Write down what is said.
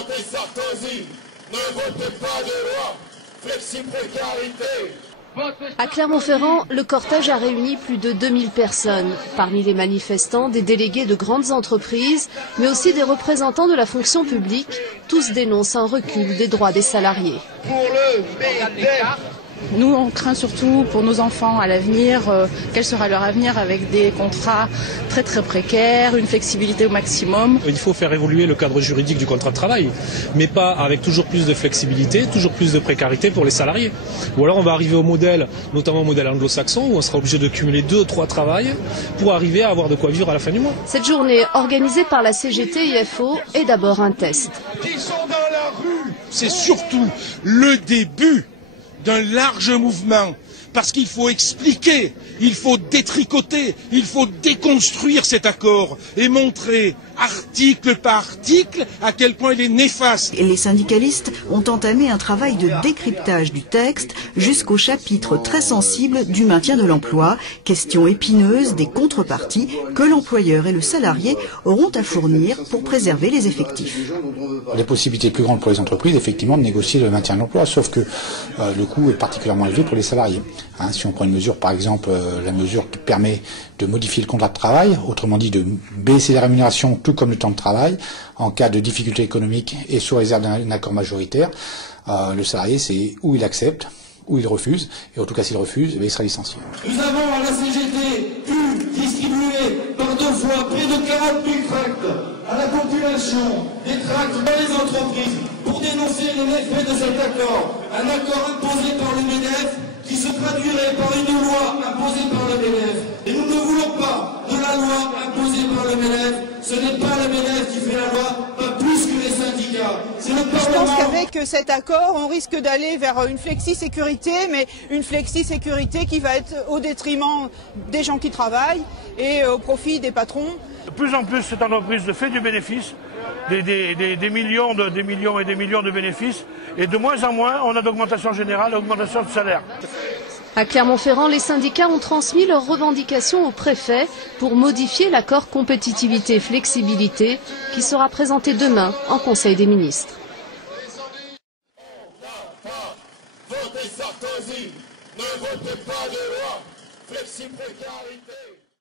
votez Sarkozy, ne votez pas de loi, flexi-précarité. À Clermont-Ferrand, le cortège a réuni plus de 2000 personnes. Parmi les manifestants, des délégués de grandes entreprises, mais aussi des représentants de la fonction publique. Tous dénoncent un recul des droits des salariés. Pour le MEDEF. Nous, on craint surtout pour nos enfants à l'avenir, quel sera leur avenir avec des contrats très très précaires, une flexibilité au maximum. Il faut faire évoluer le cadre juridique du contrat de travail, mais pas avec toujours plus de flexibilité, toujours plus de précarité pour les salariés. Ou alors on va arriver au modèle, notamment au modèle anglo-saxon, où on sera obligé de cumuler 2 ou 3 travails pour arriver à avoir de quoi vivre à la fin du mois. Cette journée, organisée par la CGT et FO, est d'abord un test. Ils sont dans la rue. C'est surtout le début d'un large mouvement, parce qu'il faut expliquer, il faut détricoter, il faut déconstruire cet accord et montrer article par article à quel point il est néfaste. Les syndicalistes ont entamé un travail de décryptage du texte jusqu'au chapitre très sensible du maintien de l'emploi, question épineuse des contreparties que l'employeur et le salarié auront à fournir pour préserver les effectifs. Les possibilités plus grandes pour les entreprises, effectivement, de négocier le maintien de l'emploi, sauf que le coût est particulièrement élevé pour les salariés. Si on prend une mesure, par exemple, la mesure qui permet de modifier le contrat de travail, autrement dit de baisser les rémunérations tout comme le temps de travail, en cas de difficulté économique et sous réserve d'un accord majoritaire, le salarié, c'est ou il accepte, ou il refuse, et en tout cas s'il refuse, il sera licencié. Nous avons à la CGT pu distribuer par 2 fois près de 40 000 tracts à la population, des tracts dans les entreprises, pour dénoncer les méfaits de cet accord. Un accord imposé par le MEDEF, qui se traduirait par une loi imposée par le MEDEF. Et nous ne voulons pas de la loi imposée par le MEDEF. Ce n'est pas le MEDEF qui fait la loi, pas plus que les syndicats. C'est le Parlement. Je pense qu'avec cet accord, on risque d'aller vers une flexi-sécurité, mais une flexi-sécurité qui va être au détriment des gens qui travaillent et au profit des patrons. De plus en plus, cette entreprise fait du bénéfice, des millions et des millions de bénéfices, et de moins en moins, on a d'augmentation générale, augmentation de salaire. À Clermont-Ferrand, les syndicats ont transmis leurs revendications au préfet pour modifier l'accord compétitivité-flexibilité qui sera présenté demain en Conseil des ministres.